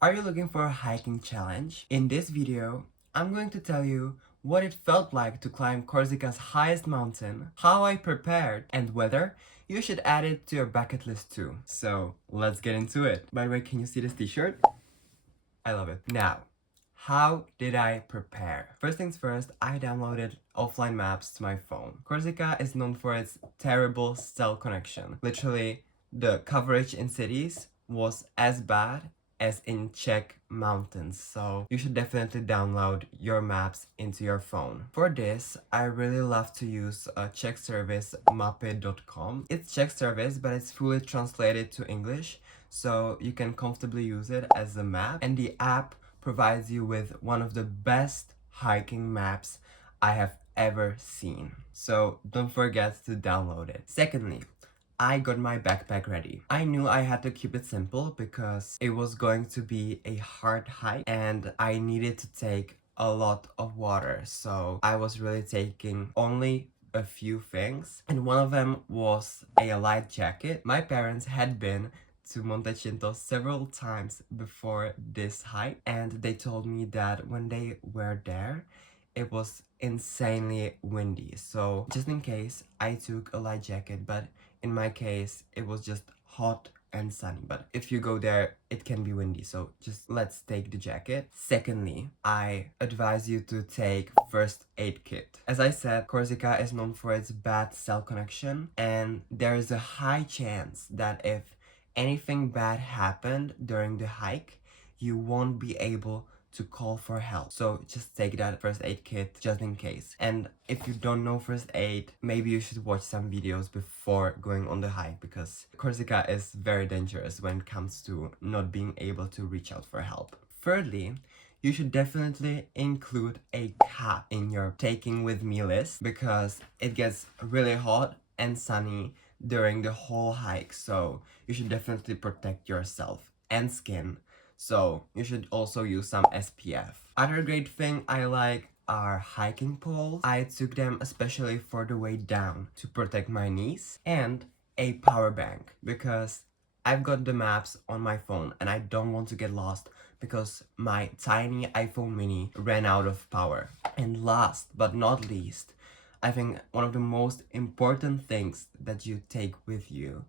Are you looking for a hiking challenge? In this video, I'm going to tell you what it felt like to climb Corsica's highest mountain, how I prepared, and whether you should add it to your bucket list too. So let's get into it. By the way, can you see this t-shirt? I love it. Now, how did I prepare? First things first, I downloaded offline maps to my phone. Corsica is known for its terrible cell connection. Literally, the coverage in cities was as bad as in Czech mountains, so you should definitely download your maps into your phone. For this, I really love to use a Czech service, mapy.com. It's Czech service, but it's fully translated to English, so you can comfortably use it as a map, and the app provides you with one of the best hiking maps I have ever seen. So don't forget to download it. Secondly, I got my backpack ready. I knew I had to keep it simple because it was going to be a hard hike and I needed to take a lot of water. So I was really taking only a few things, and one of them was a light jacket. My parents had been to Monte Cinto several times before this hike, and they told me that when they were there, it was insanely windy. So just in case, I took a light jacket, but in my case, it was just hot and sunny. But if you go there, it can be windy, so just let's take the jacket. Secondly, I advise you to take first aid kit. As I said, Corsica is known for its bad cell connection, and there is a high chance that if anything bad happened during the hike, you won't be able to call for help. So just take that first aid kit just in case. And if you don't know first aid, maybe you should watch some videos before going on the hike, because Corsica is very dangerous when it comes to not being able to reach out for help. Thirdly, you should definitely include a cap in your taking with me list, because it gets really hot and sunny during the whole hike, so you should definitely protect yourself and skin. So you should also use some SPF. Other great thing I like are hiking poles. I took them especially for the way down to protect my knees, and a power bank because I've got the maps on my phone and I don't want to get lost because my tiny iPhone mini ran out of power. And last but not least, I think one of the most important things that you take with you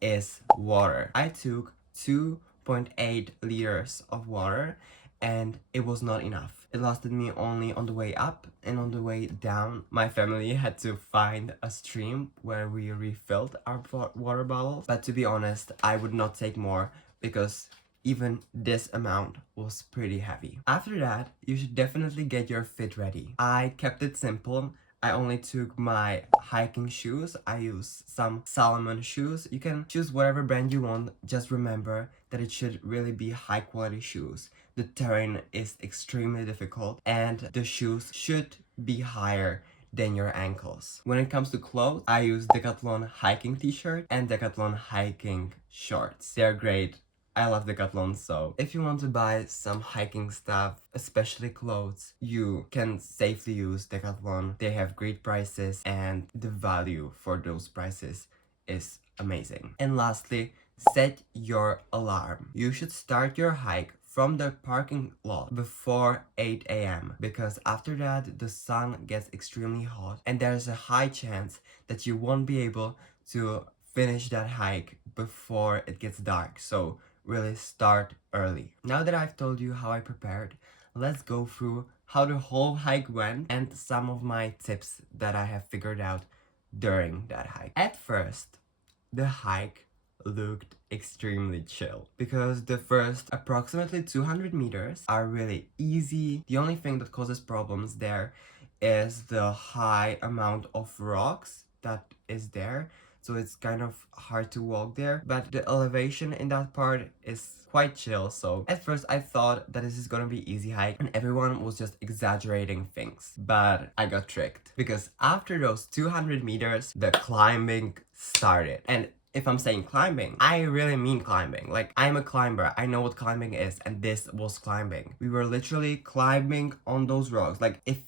is water. I took 2.8 liters of water and it was not enough. It lasted me only on the way up, and on the way down my family had to find a stream where we refilled our water bottles. But to be honest, I would not take more because even this amount was pretty heavy. After that, you should definitely get your fit ready. I kept it simple. I only took my hiking shoes. I used some Salomon shoes. You can choose whatever brand you want. Just remember that it should really be high quality shoes. The terrain is extremely difficult and the shoes should be higher than your ankles. When it comes to clothes, I use Decathlon hiking t-shirt and Decathlon hiking shorts. They're great. I love Decathlon, so if you want to buy some hiking stuff, especially clothes, you can safely use Decathlon. They have great prices and the value for those prices is amazing. And lastly, set your alarm. You should start your hike from the parking lot before 8 a.m. because after that the sun gets extremely hot and there's a high chance that you won't be able to finish that hike before it gets dark. So really start early. Now that I've told you how I prepared, let's go through how the whole hike went and some of my tips that I have figured out during that hike. At first, the hike looked extremely chill because the first approximately 200 meters are really easy. The only thing that causes problems there is the high amount of rocks that is there, so it's kind of hard to walk there, but the elevation in that part is quite chill. So at first I thought that this is gonna be easy hike and everyone was just exaggerating things, but I got tricked because after those 200 meters the climbing started. And if I'm saying climbing, I really mean climbing. Like, I'm a climber, I know what climbing is, and this was climbing. We were literally climbing on those rocks. Like, if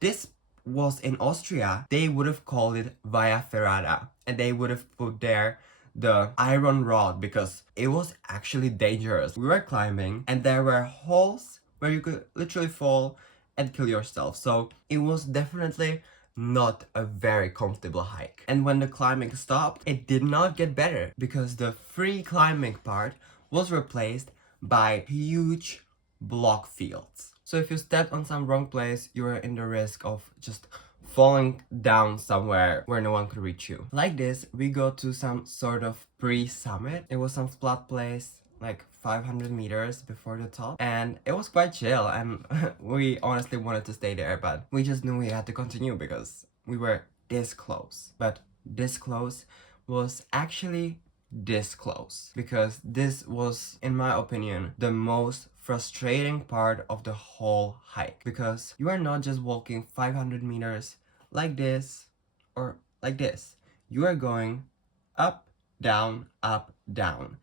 this was in Austria, they would have called it Via Ferrata, and they would have put there the iron rod because it was actually dangerous. We were climbing and there were holes where you could literally fall and kill yourself. So it was definitely not a very comfortable hike. And when the climbing stopped, it did not get better because the free climbing part was replaced by huge block fields. So if you stepped on some wrong place, you were in the risk of just falling down somewhere where no one could reach you. Like this, we go to some sort of pre-summit. It was some flat place like 500 meters before the top, and it was quite chill, and we honestly wanted to stay there, but we just knew we had to continue because we were this close. But this close was actually this close, because this was, in my opinion, the most frustrating part of the whole hike, because you are not just walking 500 meters like this or like this. You are going up, down,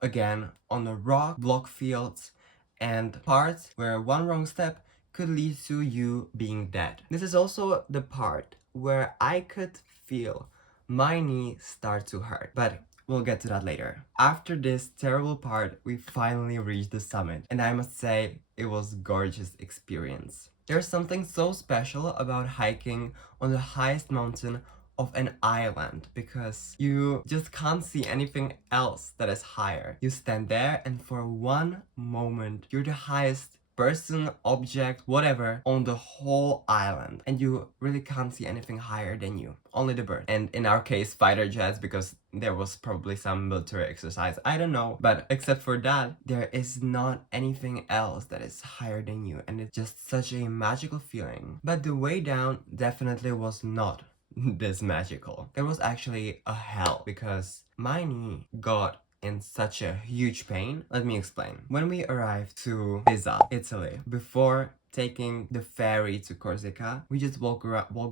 again on the rock block fields and parts where one wrong step could lead to you being dead. This is also the part where I could feel my knee start to hurt, but we'll get to that later. After this terrible part, we finally reached the summit, and I must say it was a gorgeous experience. There's something so special about hiking on the highest mountain of an island, because you just can't see anything else that is higher. You stand there and for one moment you're the highest person, object, whatever on the whole island, and you really can't see anything higher than you, only the bird, and in our case fighter jets, because there was probably some military exercise, I don't know, but except for that there is not anything else that is higher than you, and it's just such a magical feeling. But the way down definitely was not this magical. There was actually a hell, because my knee got in such a huge pain. Let me explain. When we arrived to Pisa, Italy, before taking the ferry to Corsica, we just walked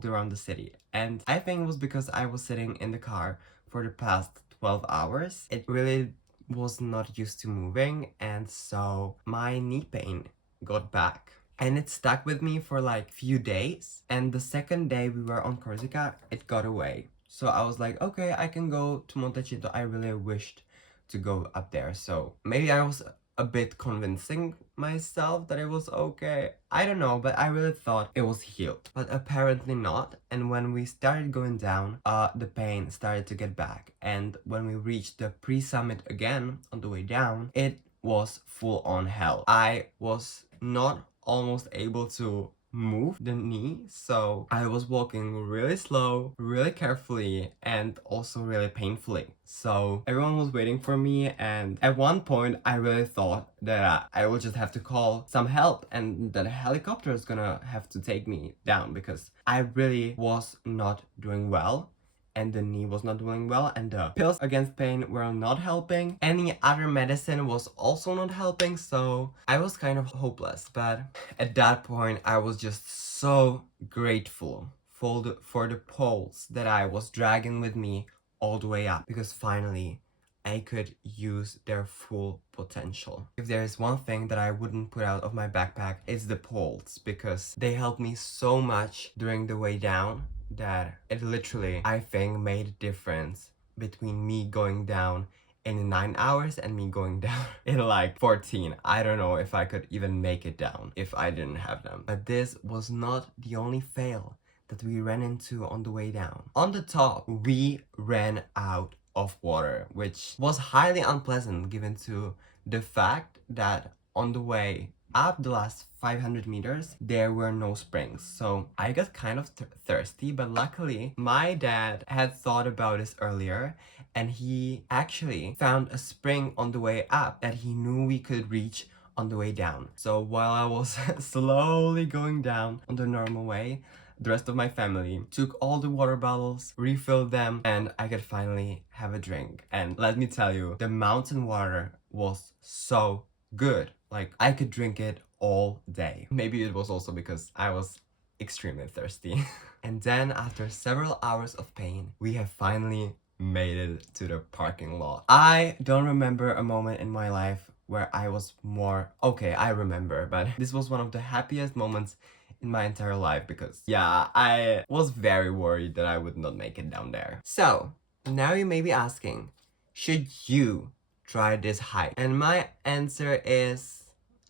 around the city, and I think it was because I was sitting in the car for the past 12 hours. It really was not used to moving, and so my knee pain got back. And it stuck with me for like few days, and the second day we were on Corsica, it got away. So I was like, okay, I can go to Monte Cinto. I really wished to go up there, so maybe I was a bit convincing myself that it was okay. I don't know, but I really thought it was healed, but apparently not. And when we started going down, the pain started to get back, and when we reached the pre-summit again on the way down, it was full on hell. I was not almost able to move the knee, so I was walking really slow, really carefully, and also really painfully. So everyone was waiting for me, and at one point I really thought that I would just have to call some help and that a helicopter is gonna have to take me down, because I really was not doing well, and the knee was not doing well, and the pills against pain were not helping. Any other medicine was also not helping, so I was kind of hopeless. But at that point I was just so grateful for the poles that I was dragging with me all the way up, because finally I could use their full potential. If there is one thing that I wouldn't put out of my backpack, it's the poles, because they helped me so much during the way down that it literally, I think, made a difference between me going down in 9 hours and me going down in like 14. I don't know if I could even make it down if I didn't have them. But this was not the only fail that we ran into on the way down. On the top, we ran out of water, which was highly unpleasant given to the fact that on the way up the last 500 meters, there were no springs. So I got kind of thirsty, but luckily my dad had thought about this earlier, and he actually found a spring on the way up that he knew we could reach on the way down. So while I was slowly going down on the normal way, the rest of my family took all the water bottles, refilled them, and I could finally have a drink. And let me tell you, the mountain water was so good. Like, I could drink it all day. Maybe it was also because I was extremely thirsty. And then after several hours of pain, we have finally made it to the parking lot. I don't remember a moment in my life where I was more... Okay, I remember, but this was one of the happiest moments in my entire life, because yeah, I was very worried that I would not make it down there. So now you may be asking, should you try this hike? And my answer is,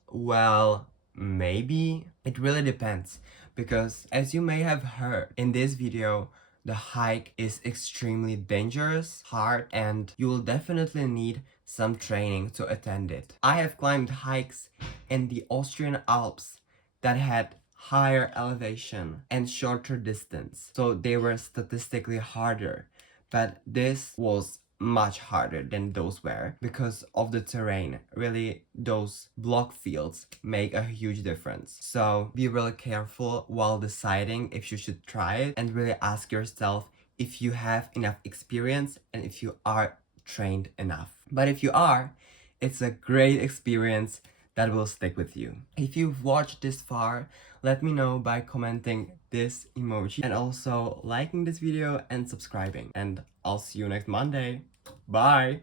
well, maybe. It really depends, because as you may have heard in this video, the hike is extremely dangerous, hard, and you will definitely need some training to attend it. I have climbed hikes in the Austrian Alps that had higher elevation and shorter distance, so they were statistically harder, but this was much harder than those were because of the terrain. Really, those block fields make a huge difference. So be really careful while deciding if you should try it, and really ask yourself if you have enough experience and if you are trained enough. But if you are, it's a great experience that will stick with you. If you've watched this far, let me know by commenting this emoji and also liking this video and subscribing. And I'll see you next Monday. Bye!